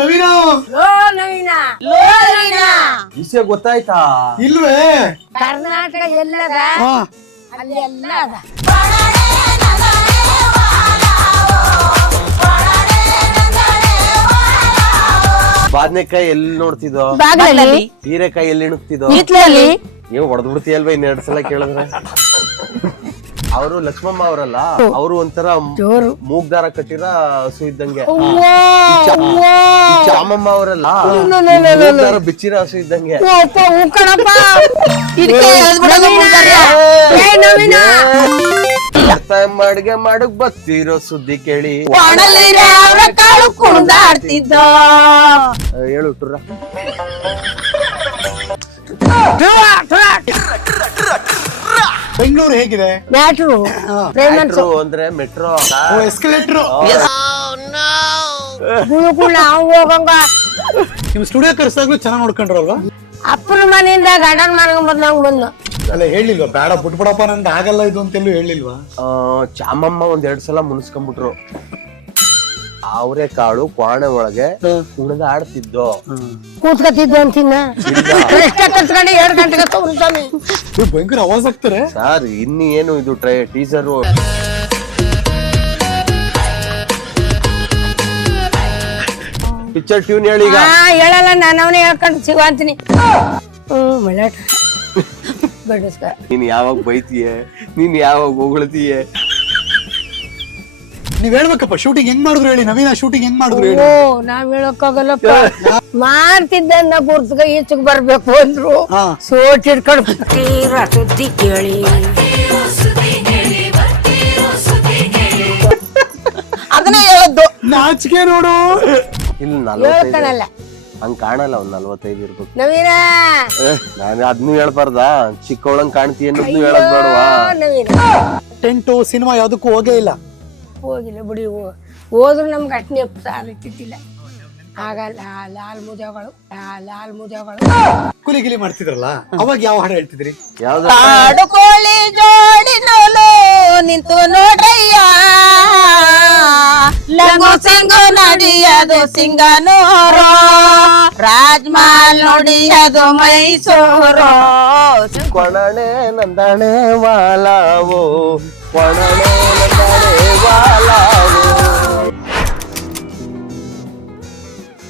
ನವೀನ ವಿಷಯ ಗೊತ್ತಾಯ್ತಾ? ಇಲ್ವೇ? ಕರ್ನಾಟಕ ಎಲ್ಲದ ಅಲ್ಲಿ ಎಲ್ಲ ಅದ. ಬಾದ್ನೆಕಾಯಿ ಎಲ್ಲಿ ನೋಡ್ತಿದ್ದೋ? ಬಾಗಲಲ್ಲಿ, ಹೀರೆಕಾಯಿ ಎಲ್ಲಿ ಇಣುಕ್ತಿದ್ದೋ? ಹಿತ್ಲಲ್ಲಿ. ನೀವು ಹೊಡೆದ್ಬಿಡ್ತೀಯಲ್ವ ಇನ್ನೆರಡು ಸಲ ಕೇಳಿದ್ರೆ. ಅವರು ಲಕ್ಷ್ಮಮ್ಮ ಅವರಲ್ಲ, ಅವರು ಒಂಥರ ಮೂಗ್ದಾರ ಕಟ್ಟಿರ ಹಸು ಇದ್ದಂಗೆ. ಚಾಮಮ್ಮ ಅವರಲ್ಲ, ಮೂಗ್ದಾರ ಬಿಚ್ಚಿರ ಹಸು ಇದ್ದಂಗೆ. ಅಡಿಗೆ ಮಾಡಕ್ ಬತ್ತಿರೋ ಸುದ್ದಿ ಕೇಳಿ ಹೇಳು ಟುರ್ರ. ಬೆಂಗಳೂರು ಹೇಗಿದೆ? ಮ್ಯಾಟ್ರು ಮೆಟ್ರೋ ಅಂದ್ರೆ ಮೆಟ್ರೋ ಎಸ್ಕಲೇಟರ್. ನಾವು ಹೋಗಂಗ ನಿಮ್ ಸ್ಟುಡಿಯೋ ಕರ್ಸಾಗ್ಲೂ ಚೆನ್ನಾಗ್ ನೋಡ್ಕೊಂಡ್ರಲ್ವಾ? ಅಪ್ಪನ ಮನೆಯಿಂದ ಗಂಡನ ಮನೆಗೆ ಬಂದಂಗ ಬಂದು ಅಲ್ಲ ಹೇಳಿಲ್ವಾ ಬೇಡ ಬಿಟ್ಬಿಡಪ್ಪ ನಂದು ಆಗಲ್ಲ ಇದು ಅಂತೆಲ್ಲೂ ಹೇಳಿಲ್ವಾ? ಚಾಮಮ್ಮ ಒಂದೆರಡು ಸಲ ಮುನ್ಸ್ಕೊಂಡ್ಬಿಟ್ರು. ಅವರೇ ಕಾಳು ಕ್ವಾಣೆ ಒಳಗೆ ಕುಣದ ಆಡ್ತಿದ್ದೋ, ಕೂತ್ಕತ್ತಿದ್ದು ಅಂತಿನ್ನ ಕತ್ಕೊಂಡು 2 ಗಂಟೆಗೆ ತಗೊಂತಾನೆ. ಭಯಂಕರ ಆವಾಜ್ ಆಗ್ತಾರೆ ಸರ್. ಇನ್ನು ಏನು ಇದು ಟೀಸರು? ಪಿಕ್ಚರ್ ಟ್ಯೂನ್ ಹೇಳಿ. ಹೇಳಲ್ಲ, ನಾನು ಅವನೇ ಹೇಳ್ಕೊಂಡು ಸಿಗೋ ಅಂತೀನಿ. ಮಳ್ಳಾಟ ಬಡಿಸ್ಕ. ನೀನ್ ಯಾವಾಗ ಬೈತೀಯ, ನೀನ್ ಯಾವಾಗ ಹೊಗಳ್ತೀಯ? ನೀವ್ ಹೇಳ್ಬೇಕಪ್ಪ ಶೂಟಿಂಗ್ ಹೆಂಗ್ ಮಾಡಿದ್ರು ಹೇಳಿ. ನವೀನ ಶೂಟಿಂಗ್ ಹೆಂಗ್ ಮಾಡಿದ್ರು ಹೇಳಿ. ನಾವ್ ಹೇಳಕ್ಕಾಗಲ್ಲಪ್ಪ. ಮಾಡ್ತಿದ್ದ ಗುರ್ತ್ಗ ಈಚೆಗೆ ಬರ್ಬೇಕು ಅಂದ್ರು. ಸೋಟ್ ಹಿಡ್ಕೊಂಡು ಸುದ್ದಿ ಕೇಳಿ ಅದನ್ನೇ ಹೇಳದ್ದು. ನಾಚಿಕೆ ನೋಡು. ಇಲ್ಲಿ 45 ಹೇಳ್ತಾನಲ್ಲ, ಹಂಗ್ ಕಾಣಲ್ಲ. ಒಂದ್ 45 ಇರ್ಬೇಕು. ನವೀನ ನಾನು ಅದ್ನು ಹೇಳ್ಬಾರ್ದಾ? ಚಿಕ್ಕವಳಂಗ್ ಕಾಣ್ತೀಯ ಅನ್ನೋದ್ನು ಹೇಳದ್ ಬೇಡವಾ? ನವೀನ ಟೆಂಟು ಸಿನಿಮಾ ಯಾವ್ದಕ್ಕೂ ಹೋಗೇ ಇಲ್ಲ. ಹೋಗಿಲ್ಲ ಬಿಡಿ. ಹೋದ್ರು ನಮ್ಗೆ ಅಟ್ನೇ ಸಾಲಿತ್ತಿಲ್ಲ. ಆಗ ಲಾಲ್ ಮುಜಗಳು ಕುಲಿ ಗಿಲಿ ಮಾಡ್ತಿದ್ರಲ್ಲ, ಅವಾಗ ಯಾವ ಹಾಡು ಹೇಳ್ತಿದ್ರಿ? ಯಾವ್ದು? ಕಾಡು ಕೋಳಿ ಜೋಡಿ ನೋಲು ನಿಂತು ನೋಡ್ರಯ್ಯ, ಲಂಗು ಸಿಂಗು ನಡಿಯದು ಸಿಂಗನೂರು, ರಾಜ್ಮಹಲ್ ನೋಡಿಯದು ಮೈಸೂರು. ಕೊಣನೆ ನಂದಣೆ ವಾಲಾವೋ, ಕೊಣನೆ ನಂದಣೆ ವಾಲಾವೋ.